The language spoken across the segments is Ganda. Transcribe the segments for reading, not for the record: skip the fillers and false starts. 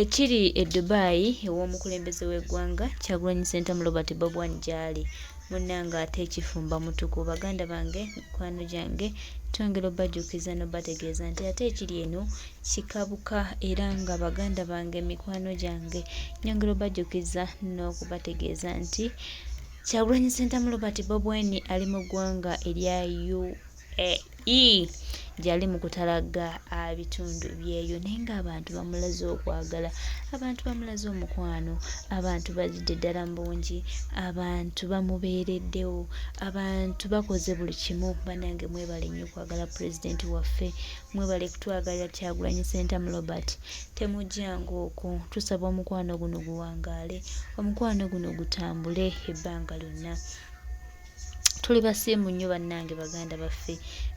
ekiri e Dubai ew'omukulembeze w'eggwanga Kyagulanyi Ssentamu Robert Bob Wine gy'ali munnanga ate ekifumba mutuku baganda bange mikwano gyange twongera obajjukiza n'obategeeza nti ate ekiri eno kikabuka era nga baganda bange mikwano gyange nyongera obajjukiza n'okubategeeza nti Kyagulanyi Ssentamu Robert Bob Wine ali mu ggwanga erya UAE gyali mu kutalaga ebitundu byeyo naye ng'abantu bamulaze okwagala abantu bamulaze omukwano abantu bazidde ddala mu bungi abantu bamubeereddewo abantu bakoze buli kimu bannange mwebale nnyo okwagala pulezidenti waffe mwebale kutwagalira Kyagulanyi Ssentamu Robert temujjanga okwo tusaba omukwano guno guwangaale omukwano guno gutambule ebbanga lyonna tuli basiimu nnyo bannange baganda baffe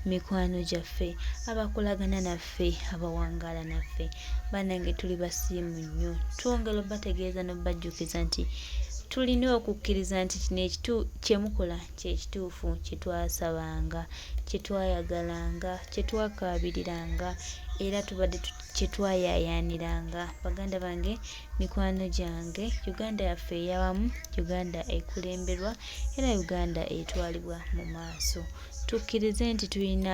mikwano gyaffe abakolagana naffe abawangaala naffe bannange tuli basiimu nnyo twongera obategeeza n'obajjukiza nti tulina okukkiriza nti kino kyemukola kyekituufu kyetwasabanga kyetwayagalanga kyetwakaabiriranga era tubadde kyetwayayaaniranga baganda bange mikwano gyange Uganda yaffe eyawamu Uganda ekulemberwa era Uganda etwalibwa mu maaso tukkirize nti tulina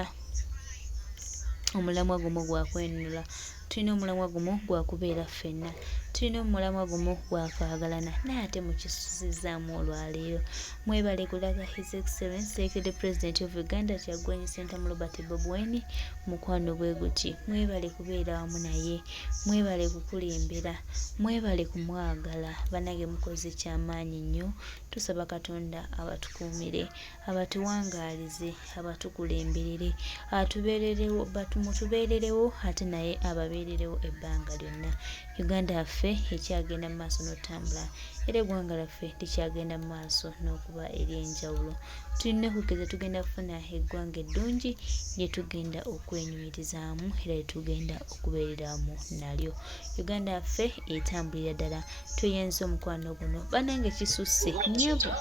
omulamwa gumu gwakwenunula tulina omulamwa gumu gwakubeera ffenna tulina omulamwa gumu gwakwagalana naye ate mukisuzizaamu olwaleero mwebale kulaga His Excellency Secretary President of Uganda Kyagulanyi Ssentamu Robert Bob Wine mukwano bwe guti mwebale kubeera wamu naye mwebale kukulembera mwebale kumwagala bannange mukoze kyamaanyi nnyo tusaba Katonda abatukuumire abatuwangaalize abatukulemberere atubeererewo mutubeererewo ate naye ababeererewo ebbanga lyonna Uganda yaffe ekyagenda mu maaso n'otambula era eggwanga lyaffe likyagenda mu maaso n'okuba ery'enjawulo tulina okukkiriza tugenda kufuna eggwanga eddungi lye tugenda okwenyumirizaamu era lye tugenda okubeereramu nalyo Uganda yaffe etambulira ddala tweyenza omukwano guno bannange kisusse nnyabo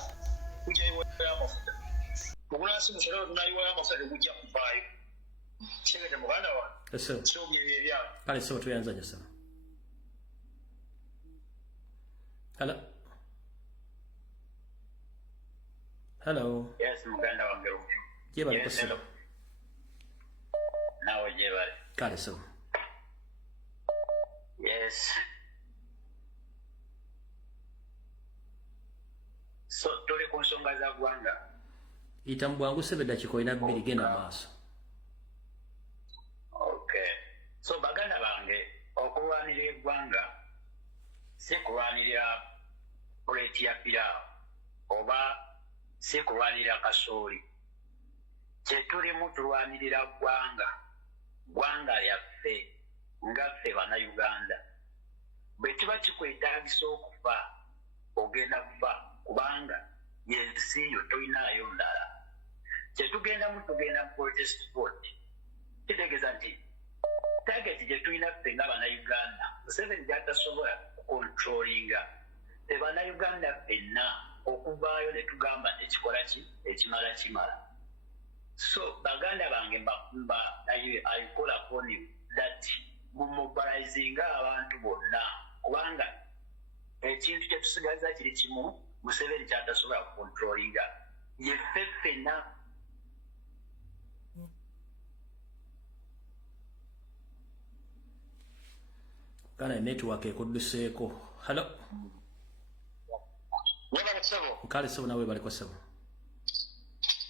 Kale so tuyanza nyasa. Hello. Hello. Yes, muganda wange. Jeba yes, hello. Nawe jeba. Kale so. Yes. So tuli ku nsonga za ggwanga. Itambwangu sebedda kikoina bbiri genda maaso. Okay. So baganda bange okulwanirira eggwanga si kulwanirira puleti ya piraawo oba si kulwanirira kasooli kyetulimu tulwanirira ggwanga lyaffe nga ffe bannayuganda bwe kiba kikwetaagisa okufa ogenda kufa kubanga yensi yo tolinaayo ndala kyetugendamu tugenda mu protest vote kitegeeza nti target gye tulina ffe nga bannayuganda Museveni gy'atasobola kukontrolinga te bannayuganda ffenna okuvaayo ne tugamba ekikola ki ekimala kimala so baganda bange ayikola koni that mumobilizinga abantu bonna kubanga ekintu kye tusigaza kiri kimu Museveni ky'atasobola kukontrolinga yeffe ffenna. Kana network ekudduseeko. Hello. Webale kusebo. Kale so nawe bali kusebo.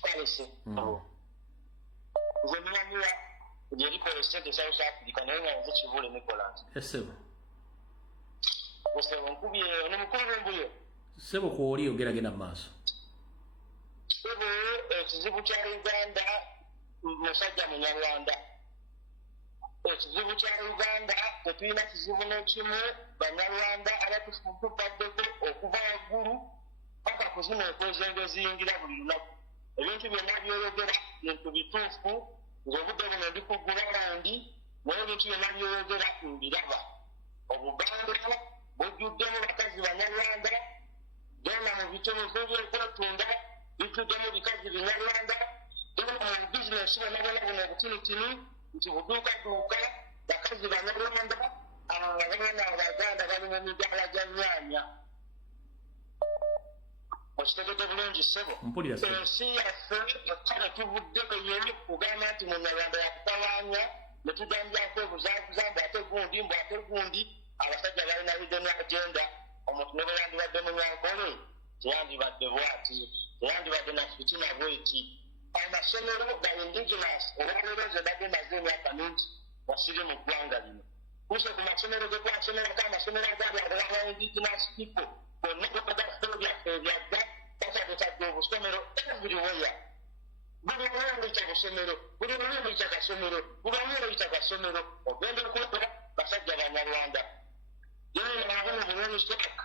Kale so. Nze mmanyiwa yeri ko state South Africa naye nga nze kivule Nicolas. Esebo. Kusebo nkubye n'omukulu mbuyo. Sebo ko oli ogeragenda maaso. Sebo ekizibu kya Uganda musajja munyarwanda. Ekizibu kya Uganda tetulina kizibu n'ekimu bannarwanda abatufuukupaddeko okuva waggulu paka ku zino okwezengezingira buli lunaku ebintu byonna byoyogera bintu bituufu ng'obudde buno ndi ku Burundi naye ebintu byonna byoyogera mbiraba Obuganda bujjuddemu bakazi bannarwanda genda mu bituufu by'okwetunda bituddemu bikazi bannarwanda genda mu bizinesi bonna bonna buno obutinitini nti buduukaduuka bakazi bannarwanda abaganda bali mu midaala gya nnyaanya okitegedde bulungi ssebo ensi yaffe kale tuvuddeko yeri kugamba nti munyarwanda yakutawaanya ne tugambyako ebuzaabuza mbu ate gundi abasajja balina hidden agenda omuntu ne bwe yandibadde munyankole teyandibadde bwati teyandibadde na fitina bweti amasomero ga indigenous olwaleero ze bagemaze emyaka mingi wasiri mu ggwanga lino kuse ku masomero ge twasomerako amasomero agali agaba indigenous people bonna gobagasitolo byaffe ebyagga basadetadde obusomero everywhere buli mulungu yita busomero buli mulungu yita gasomero buli mulungu yita gasomero ogenda okulabira basajja banyarwanda yenabumu bunyunisiteka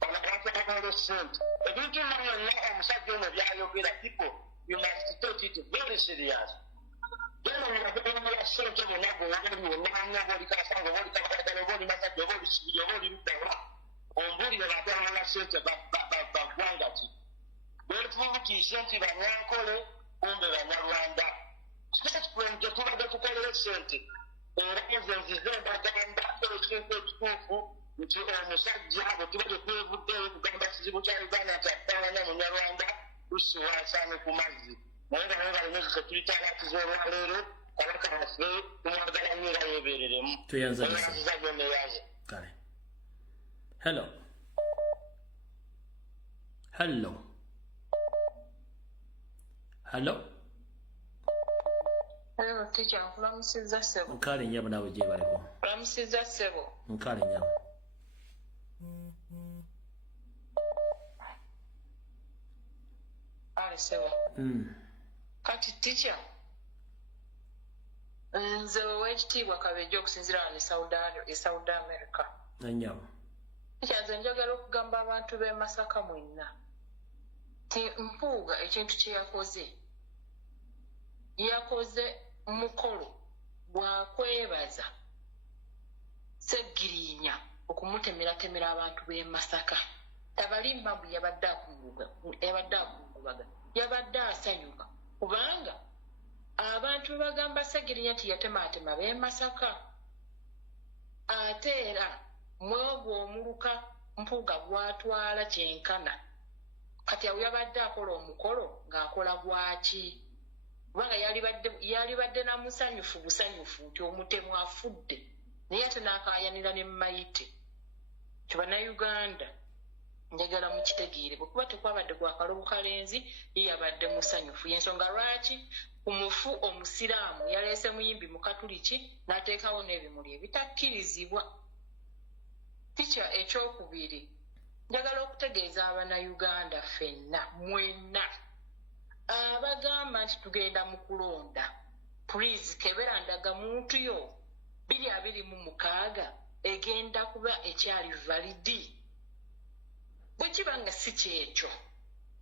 banabasabaalo sente ebintu byonna omusajja ono byayogera people you must take it very serious yena sente bonna gweoliwonanya bolikasanga bolikabadala oboli masajja oboli kibiri oboli ludawa ombulire batwala sente baggwanga ki betubukiise nti banyankole kumbe banyarwanda statement tetubadde tukolere sente era ezo nzize mbagamba ekintu ekituufu nti omusajja bwe tubadde twevuddeyo kugamba kizibu kya uganda nti atawanya munyarwanda tusiwansane ku mazzi naye nga naye balina ekitulitalakiza olwaleero kabaka waffe tumwagala nnyo era yeebereremu eyaziza gyoneyaze kale hello hello hello hello teacher nkulamusizza ssebo nkale nnyabo naawe gye baliko nkulamusizza ssebo nkale nnyabo ale ssebo kati teacher nze ow'ekitiibwa kabeja okusinziira wano Saudi America nnyabo teacher nze njagala okugamba abantu b'e Masaka mwenna ti Mpuuga ekintu kye yakoze mukolo gwakwebaza Sseggirinya okumutemeratemera abantu b'e Masaka tabalimba mbu yabadde akungubaga yabadde asanyuka kubanga abantu bagamba Sseggirinya nti yatematema b'e Masaka ate era mwogwo omuluka Mpuuga gwatwala kyenkana kati awo yabadde akola omukolo ng'akola gwaki kubanga yalibadde na busanyufu nti omutemu afudde naye ate n'akaayanira ne Mayite kibannayuganda njagala mukitegeere bwekuba tekwabadde gwakalobu kalenzi ye yabadde musanyufu yensonga lwaki ku mufu omusiraamu yaleese muyimbi mu katuliki n'ateekawo n'ebimuli ebitakkirizibwa picha ekyokubiri njagala okutegeeza abannayuganda ffenna mwenna abagamba nti tugenda mu kulonda please kebera ndaga muntu yo 2026 egenda kuba ekyali validi bwe kiba nga si kyekyo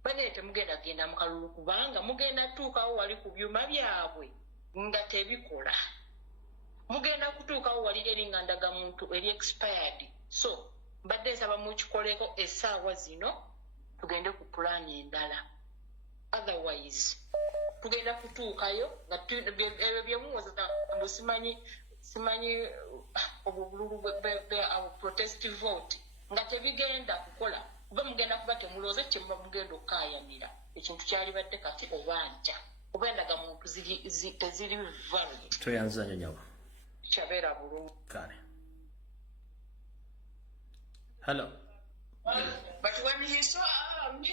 bane temugenda genda mu kalulu kubanga mugenda tuukawo wali ku byuma byabwe nga tebikola mugenda kutuukawo wali eri nga ndaga muntu eri expired so mbadde nsaba mukikoleko essaawa zino tugende ku pulaani endala otherwise tugenda kutuukayo nga ebyo byemuwoza mbu simanyi obululu protest vote nga tebigenda kukola kuba mugenda kuba temulooze kyemuba mugenda okukaayanira ekintu kyalibadde kati obanja oba endaga muntu teziri valid toyanzanya nyawa kyabeera bulungi kale hello but when he saw me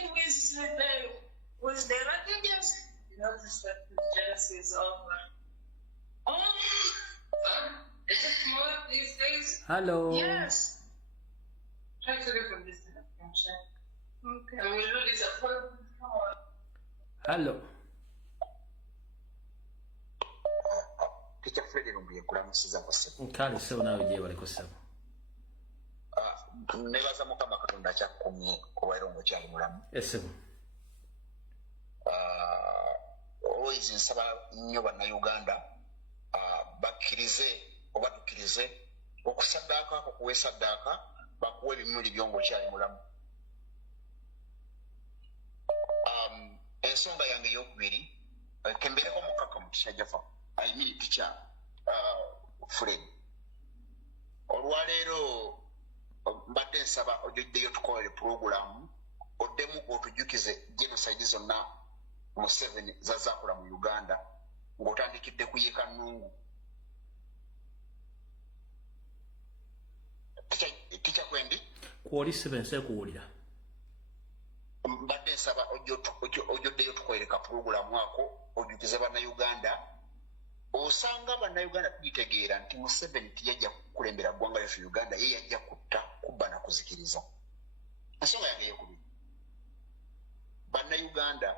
with the Radians, you know, the jealousy is over. Is it more these days? hello Yes. Try to look from this side. Okay. I will do this at home. hello Teacher Fred Lumbuye kulamusiza kwa sebo. nkale ssebo naawe gye baliko ssebo Nebaza Mukama Katonda kyakumye kubayirongo kyali mulamu. essebo Always nsaba nnyo bannayuganda bakkirize oba tukkirize okusaddaaka okuwa esaddaaka bakuwa ebimuli byongo kyali mulamu. Ensonga yange ey'okubiri kembeereko mukaka mu kisha jafa I mean teacher Fred olwaleero mbadde nsaba ojjoddeyo tukolere puroguramu oddemu otujjukize genocide zonna Museveni zazaakola mu Uganda ng'otandikidde ku ye Kanungu. Ticha Kwendi kwoli 7 sekuwulira mbadde nsaba ojjoddeyo tukolereka puroguramu ako ojjukize bannayuganda. Osanga bannayuganda tugitegeera nti Museveni tiyajja kukulembera ggwanga lyaffe Uganda, ye yajja kutta, kubba na kuzikiriza. Ensonga yange eyokubiri, bannayuganda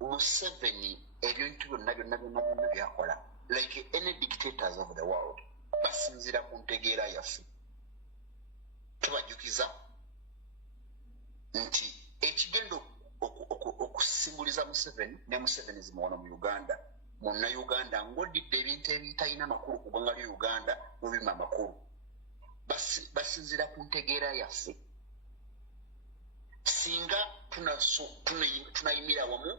Museveni ebintu byonna byakola like any dictators of the world basinzira ku ntegeera yaffe. Tubajjukiza nti ekigenda okusimbuliza Museveni ne Museveni zimuwono mu Uganda, munnayuganda ng'oddidde ebintu ebitalina makulu ku ggwanga lya Uganda mubimu amakulu, basinzira ku ntegeera yaffe. Singa tunayimira wamu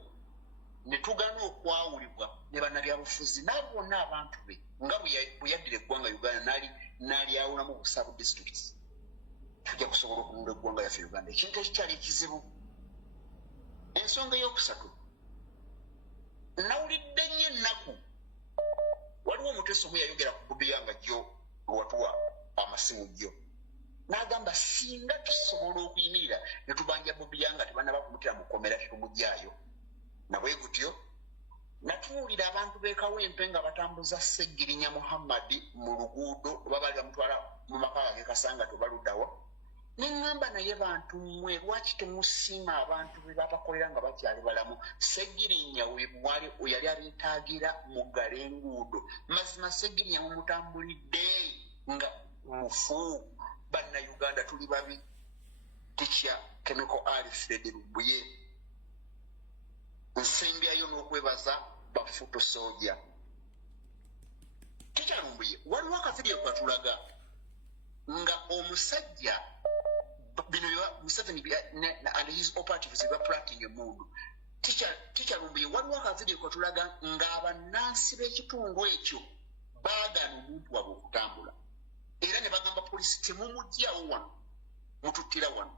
ne tugaana okwawulibwa ne bannabyabufuzi n'abo bonna abantu be nga bwe yaddira eggwanga Uganda n'alyawulamu busabu disitulikiti, tujja kusobola okununula eggwanga yaffe Uganda. Ekintu ekikyali ekizibu. Ensonga ey'okusatu, nawulidde nnyo ennaku waliwo omuteesi omu yayogera ku Bobi Wine jjo lwatuwa amasimu jjo n'agamba singa tusobola okuyimirira ne tubanja Bobi Wine tebannaba kumutira mu kkomera tetumugyayo. Nabwe gutyo natuwulira abantu b'e Kawempe nga batambuza Seggirinya Muhammad mu luguudo oba bali bamutwala mu maka ge Kasanga tobaluddawa, ne ŋŋamba naye bantu mmwe lwaki temusiima abantu be babakolera nga bakyali balamu? Seggirinya we yali abeetaagira muggala enguudo, mazima Seggirinya mumutambulidde nga mufu. Bannayuganda tuli babi. Tikya Chemical Alfred Lubuye nsembyayo n'okwebaza bafuto soja. Tikya Lubuye waliwo akavidiyo katulaga nga omusajja bino Museveni and his operatives bapulatinga emundu. Tikya Lubuye waliwo akavidiyo katulaga ng'abannansi b'ekitundu ekyo baagaana omuntu wabwe okutambula era ne bagamba polisi temumugyawo wano, mututtira wano.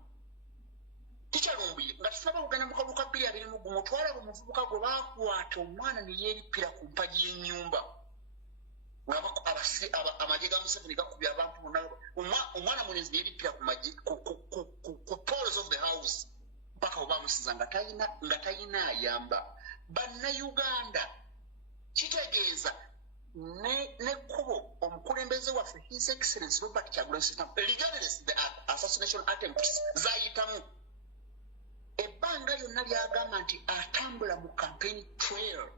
Tikya Lubuye nga tusaba kugenda mu kalulu ka 2021 twalaba omuvubuka gwe baakwata omwana ne yeerippira ku mpagi y'ennyumba amagye ga Museveni gakubye abantu bonna. Omwana mulenzi yeerippira ku poles of the house mpaka oba amusiza nga talina ayamba. Bannayuganda kitegeeza nekkubo omukulembeze waffe His Excellency Robert Kyagulanyi Ssentamu regardless the assassination attempts zayitamu, ebbanga lyonna lyagamba nti atambula mu campaign trail,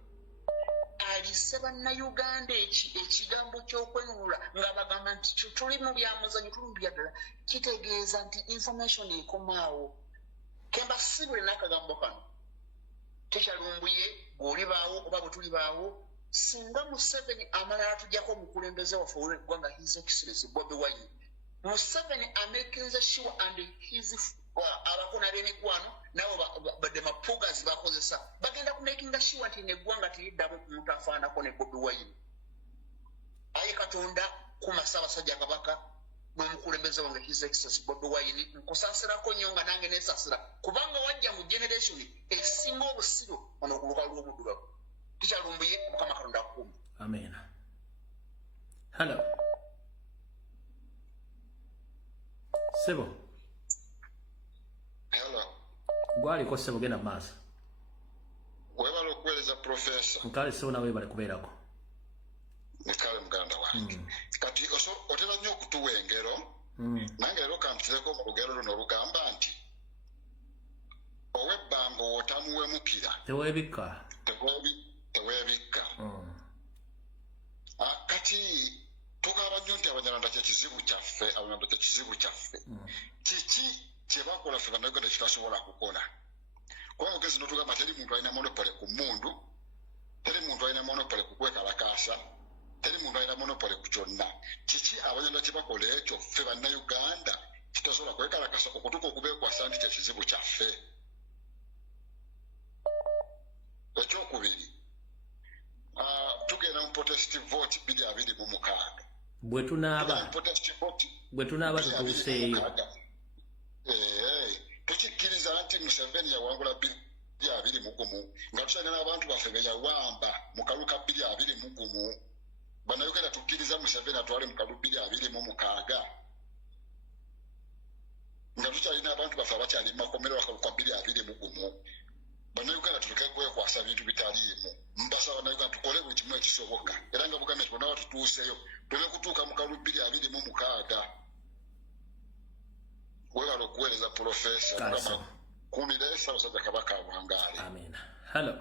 alise bannayuganda ekigambo ky'okwenunula nga bagamba nti tuli mu byamuzanyo tuli mu byaddala. Kitegeeza nti information ekomaawo. Kemba sibule n'akagambo kano. Tikya Lubuye bw'oli baawo oba bwe tuli baawo, singa Museveni amala atujjako omukulembeze waffe ow'eggwanga His Excellency Bobi Wine, Museveni amekinze sure and his abakona b'emikwano nabo badde mapugazi bakozesa bagenda kumakinga sure nti neggwanga teriddamu omuntu afaanako ne Bobi Wine. Aye Katonda kuma Ssaabasajja Kabaka n'omukulembeze wange His Excellency Bobi Wine nkusaasirako nnyo nga nange neesaasira kubanga wajja mu generation esinga obusiru ono ku lukalu lw'omuddugavu. Tikya Lubuye Mukama Katonda akuuma. Amen. Hello. Sebo. Hello. Gwaliko Sebo genda maaso. Webala okuweereza Professor. Nkale Sebo nawe bali kubeerako. Nkale muganda wange. Kati otera nnyo okutuwa engero. Nange leero kampitireko mu lugero luno olugamba nti ow'ebbanga otamuwemukira. Teweebikka. Teweebikka. Kati tugamba nnyo nti Abanyarwanda kyekizibu kyaffe, Abanyarwanda kyekizibu kyaffe. Kiki kye bakola ffe bannayuganda kitasobola kukola? Kuba mugezi n'otugamba teri muntu alina monopole ku mmundu, teri muntu alina monopole ku kwekalakaasa, teri muntu alina monopole ku kyonna. Kiki Abanyarwanda kye bakola ekyo ffe bannayuganda kitasobola kwekalakaasa okutuuka okubeekwasa nti kyekizibu kyaffe? Ekyokubiri, tugenda mu protest vote 2026. bwe tunaaba tutuuseeyo tukikkiriza nti Museveni yawangula 2021 nga tukyagala abantu baffe be yawamba mu kalulu ka 2021 bannayuganda tukkiriza Museveni atwale mu kalulu 2026 nga tukyalina abantu baffe abakyali mu makomero akalulu ka 2021 bannayuganda tuleke kwekwasa bintu bitaliimu mbasaba bannayuganda tukole buli kimu ekisoboka era nga bugambye nti bonna batutuuseyo tuleme kutuuka mu kalulu 2026 webala okuweereza Profesa kumire Ssaabasajja Kabaka Wangaale. Amen. Hello.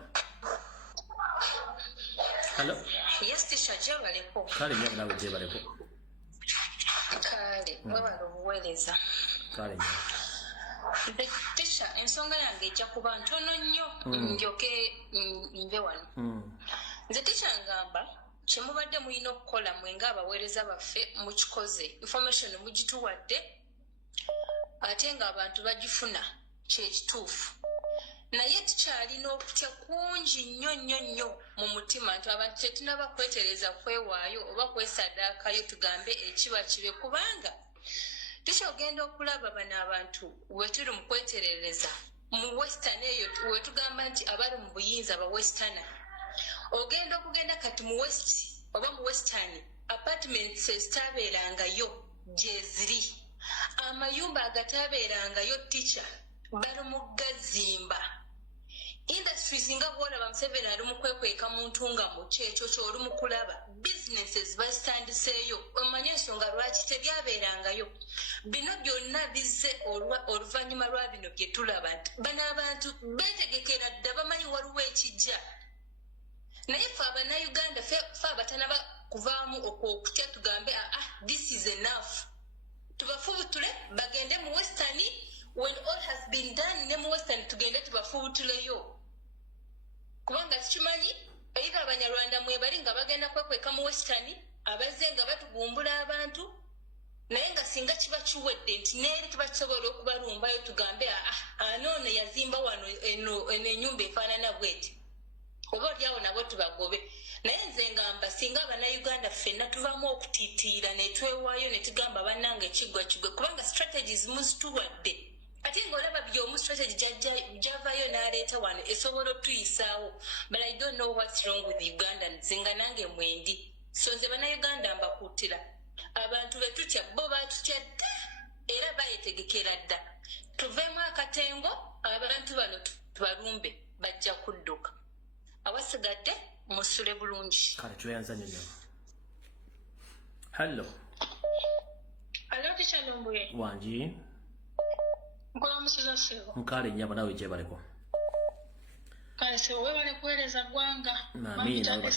Yes, Tisha Jebaleko. Kale nnyo nawe Jebaleko. Kale webala obuweereza. Kale nnyo. Tisha ensonga yange ejja kuba ntono nnyo njoke nve wano. Nze Tisha ngamba kyemubadde mulina okukola mwenga abaweereza baffe mukikoze information mugituwadde ate nga abantu bagifuna kyekituufu naye tukyalina okutya kungi nnyo mu mutima nti abantu tetunaba kwetereza kwewaayo oba kwesaddaakayo tugambe ekiba kibe kubanga tukyogenda okulaba bano abantu we tuli mu kweterereza mu western eyo wetugamba nti abali mu buyinza ba western ogenda okugenda kati mu west oba mu western apartments ezitabeerangayo gyeziri amayumba agatabeerangayo Teacher bali mu gazimba industries nga bwolaba Museveni ali mu kwekweka muntu nga mu kyekyo ky'oli mu kulaba businesses bazitandiseeyo omanye ensonga lwaki tebyabeerangayo bino byonna bizze oluvannyuma lwa bino bye tulaba nti bano abantu beetegekera dda bamanyi waliwo ekijja naye ffe abannayuganda ffe abatanaba kuvaamu okutya tugambe this is enough tubafubutule bagende mu western when all has been done ne mu western tugende tubafubutuleyo kubanga tukimanyi era abanyarwanda mwebali nga bagenda kwekweka mu western abazze nga batugumbula abantu naye nga singa kiba kiwedde nti neeri tuba kisobola okubalumbayo tugambe anoona yazimba wano eno ennyumba efaanana bweti oba olyawo nabo tubagobe naye nze ngamba singa abannayuganda ffenna tuvaamu okutiitiira ne twewaayo ne tugamba bannanga ekiggwa kigwe kubanga strategies muzituwadde ate ng'olaba by'omu strategy gyavaayo n'aleeta wano esobola otuyisaawo but I don't know what's wrong with Uganda nze nga nange mwendi so nze bannayuganda mbakuutira abantu be tutya bo baatutya dda era bayetegekera dda tuveemu akatengo abantu bano tubalumbe bajja kudduka awasigadde musule bulungi kale tweyanza nnyo Hello Teacher Lumbuye wangi nkola musuza sebo nkale nnyabo nawe Jebaleko kale sebo webale kuweereza ggwanga Amina.